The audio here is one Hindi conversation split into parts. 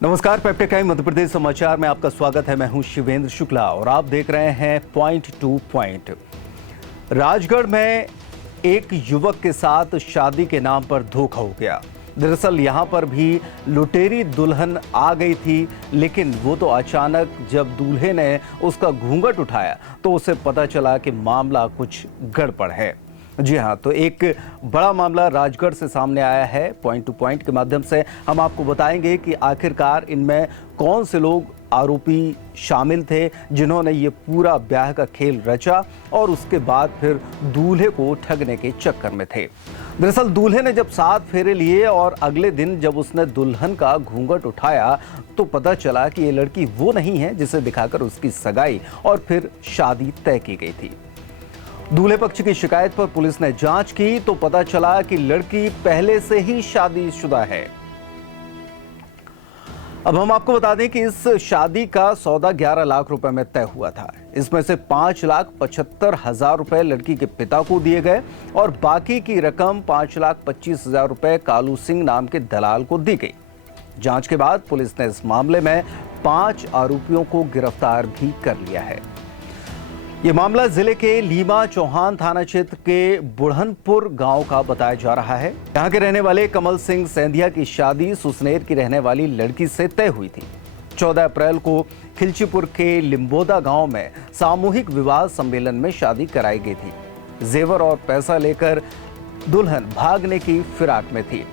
नमस्कार, पेप्टेक टाइम मध्य प्रदेश समाचार में आपका स्वागत है। मैं हूं शिवेंद्र शुक्ला और आप देख रहे हैं पॉइंट टू पॉइंट। राजगढ़ में एक युवक के साथ शादी के नाम पर धोखा हो गया। दरअसल यहां पर भी लुटेरी दुल्हन आ गई थी, लेकिन वो तो अचानक जब दूल्हे ने उसका घूंघट उठाया तो उसे पता चला कि मामला कुछ गड़बड़ है। जी हाँ, तो एक बड़ा मामला राजगढ़ से सामने आया है। पॉइंट टू पॉइंट के माध्यम से हम आपको बताएंगे कि आखिरकार इनमें कौन से लोग आरोपी शामिल थे जिन्होंने ये पूरा ब्याह का खेल रचा और उसके बाद फिर दूल्हे को ठगने के चक्कर में थे। दरअसल दूल्हे ने जब 7 फेरे लिए और अगले दिन जब उसने दुल्हन का घूंघट उठाया तो पता चला कि ये लड़की वो नहीं है जिसे दिखाकर उसकी सगाई और फिर शादी तय की गई थी। दूल्हे पक्ष की शिकायत पर पुलिस ने जांच की तो पता चला कि लड़की पहले से ही शादीशुदा है। अब हम आपको बता दें कि इस शादी का सौदा 11 लाख रुपए में तय हुआ था। इसमें से 5,75,000 रुपए लड़की के पिता को दिए गए और बाकी की रकम 5,25,000 रुपए कालू सिंह नाम के दलाल को दी गई। जांच के बाद पुलिस ने इस मामले में 5 आरोपियों को गिरफ्तार भी कर लिया है। ये मामला जिले के लीमा चौहान थाना क्षेत्र के बुढ़नपुर गांव का बताया जा रहा है। यहां के रहने वाले कमल सिंह सेंधिया की शादी सुसनेर की रहने वाली लड़की से तय हुई थी। 14 अप्रैल को खिलचीपुर के लिम्बोदा गांव में सामूहिक विवाह सम्मेलन में शादी कराई गई थी। जेवर और पैसा लेकर दुल्हन भागने की फिराक में थी।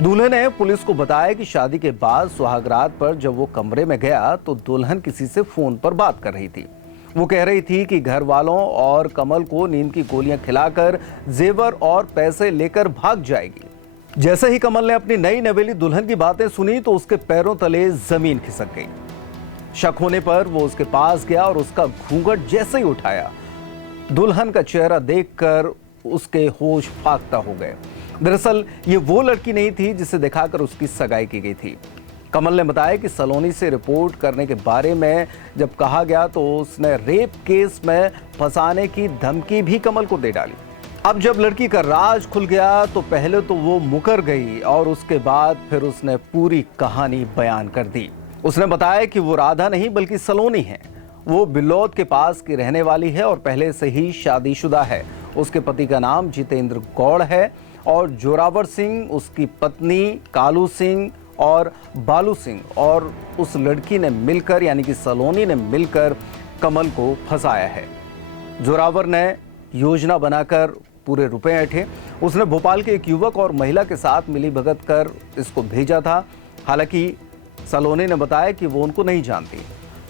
दूल्हे ने पुलिस को बताया कि शादी के बाद सुहागरात पर जब वो कमरे में गया तो दुल्हन किसी से फोन पर बात कर रही थी। वो कह रही थी कि घर वालों और कमल को नींद की गोलियां खिलाकर जेवर और पैसे लेकर भाग जाएगी। जैसे ही कमल ने अपनी नई नवेली दुल्हन की बातें सुनी तो उसके पैरों तले जमीन खिसक गई। शक होने पर वो उसके पास गया और उसका घूंघट जैसे ही उठाया, दुल्हन का चेहरा देखकर उसके होश फाख्ता हो गए। दरअसल ये वो लड़की नहीं थी जिसे दिखाकर उसकी सगाई की गई थी। कमल ने बताया कि सलोनी से रिपोर्ट करने के बारे में जब कहा गया तो उसने रेप केस में फंसाने की धमकी भी कमल को दे डाली। अब जब लड़की का राज खुल गया तो पहले तो वो मुकर गई और उसके बाद फिर उसने पूरी कहानी बयान कर दी। उसने बताया कि वो राधा नहीं बल्कि सलोनी है। वो बिल्लौद के पास की रहने वाली है और पहले से ही शादीशुदा है। उसके पति का नाम जितेंद्र गौड़ है और जोरावर सिंह उसकी पत्नी कालू सिंह और बालू सिंह और उस लड़की ने मिलकर यानी कि सलोनी ने मिलकर कमल को फंसाया है। जोरावर ने योजना बनाकर पूरे रुपए ऐंठे। उसने भोपाल के एक युवक और महिला के साथ मिलीभगत कर इसको भेजा था। हालांकि सलोनी ने बताया कि वो उनको नहीं जानती।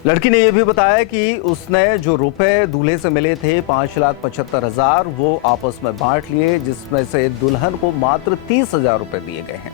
लड़की ने यह भी बताया कि उसने जो रुपए दूल्हे से मिले थे 5,75,000 वो आपस में बांट लिए, जिसमें से दुल्हन को मात्र 30,000 रुपए दिए गए हैं।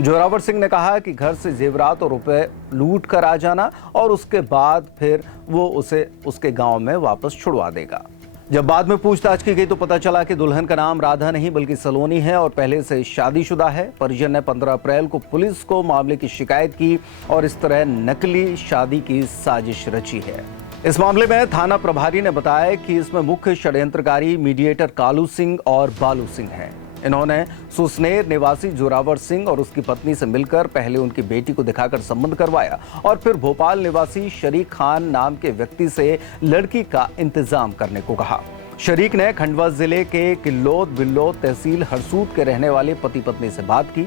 जोरावर सिंह ने कहा कि घर से जेवरात और रुपए लूट कर आ जाना और उसके बाद फिर वो उसे उसके गांव में वापस छुड़वा देगा। जब बाद में पूछताछ की गई तो पता चला कि दुल्हन का नाम राधा नहीं बल्कि सलोनी है और पहले से शादीशुदा है। परिजन ने 15 अप्रैल को पुलिस को मामले की शिकायत की और इस तरह नकली शादी की साजिश रची है। इस मामले में थाना प्रभारी ने बताया कि इसमें मुख्य षड्यंत्रकारी मीडिएटर कालू सिंह और बालू सिंह हैं। इन्होंने सुसनेर निवासी जोरावर सिंह और उसकी पत्नी से मिलकर पहले उनकी बेटी को दिखाकर संबंध करवाया और फिर भोपाल निवासी शरीक खान नाम के व्यक्ति से लड़की का इंतजाम करने को कहा। शरीक ने खंडवा जिले के किल्लोद बिल्लोद तहसील हरसूद के रहने वाले पति पत्नी से बात की।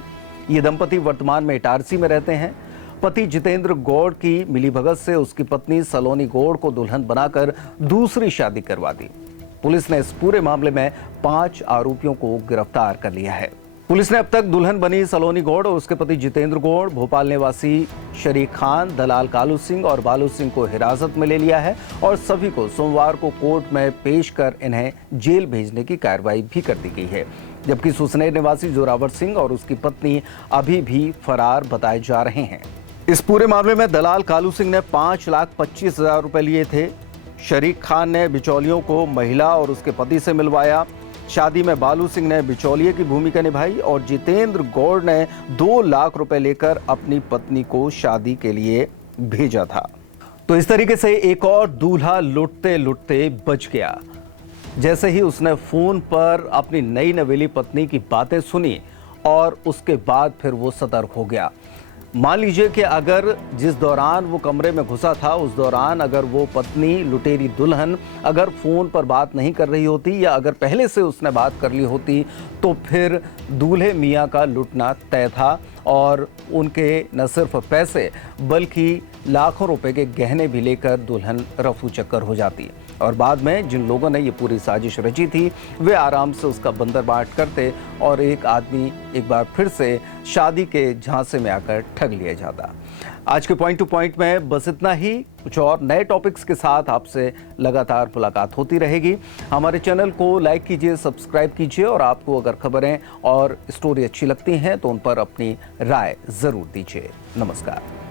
ये दंपति वर्तमान में इटारसी में रहते हैं। पति जितेंद्र गौड़ की मिलीभगत से उसकी पत्नी सलोनी गौड़ को दुल्हन बनाकर दूसरी शादी करवा दी। पुलिस ने इस पूरे मामले में 5 आरोपियों को गिरफ्तार कर लिया है। पुलिस ने अब तक दुल्हन बनी सलोनी गौड़ और उसके पति जितेंद्र गौड़, भोपाल निवासी शरीक खान, दलाल कालू सिंह और बालू सिंह को हिरासत में ले लिया है और सभी को सोमवार को कोर्ट में पेश कर इन्हें जेल भेजने की कार्रवाई भी कर दी गई है। जबकि सुसनेर निवासी जोरावर सिंह और उसकी पत्नी अभी भी फरार बताए जा रहे हैं। इस पूरे मामले में दलाल कालू सिंह ने 5,25,000 रुपए लिए थे। शरीक खान ने बिचौलियों को महिला और उसके पति से मिलवाया। शादी में बालू सिंह ने बिचौलिए की भूमिका निभाई और जितेंद्र गौड़ ने 2 लाख रुपए लेकर अपनी पत्नी को शादी के लिए भेजा था। तो इस तरीके से एक और दूल्हा लुटते लुटते बच गया। जैसे ही उसने फोन पर अपनी नई नवेली पत्नी की बातें सुनी और उसके बाद फिर वो सतर्क हो गया। मान लीजिए कि अगर जिस दौरान वो कमरे में घुसा था उस दौरान अगर वो पत्नी लुटेरी दुल्हन अगर फोन पर बात नहीं कर रही होती या अगर पहले से उसने बात कर ली होती तो फिर दूल्हे मियाँ का लुटना तय था और उनके न सिर्फ पैसे बल्कि लाखों रुपए के गहने भी लेकर दुल्हन रफू चक्कर हो जाती। और बाद में जिन लोगों ने ये पूरी साजिश रची थी वे आराम से उसका बंदरबाट करते और एक आदमी एक बार फिर से शादी के झांसे में आकर ठग लिया जाता। आज के पॉइंट टू पॉइंट में बस इतना ही। कुछ और नए टॉपिक्स के साथ आपसे लगातार मुलाकात होती रहेगी। हमारे चैनल को लाइक कीजिए, सब्सक्राइब कीजिए और आपको अगर खबरें और स्टोरी अच्छी लगती हैं तो उन पर अपनी राय जरूर दीजिए। नमस्कार।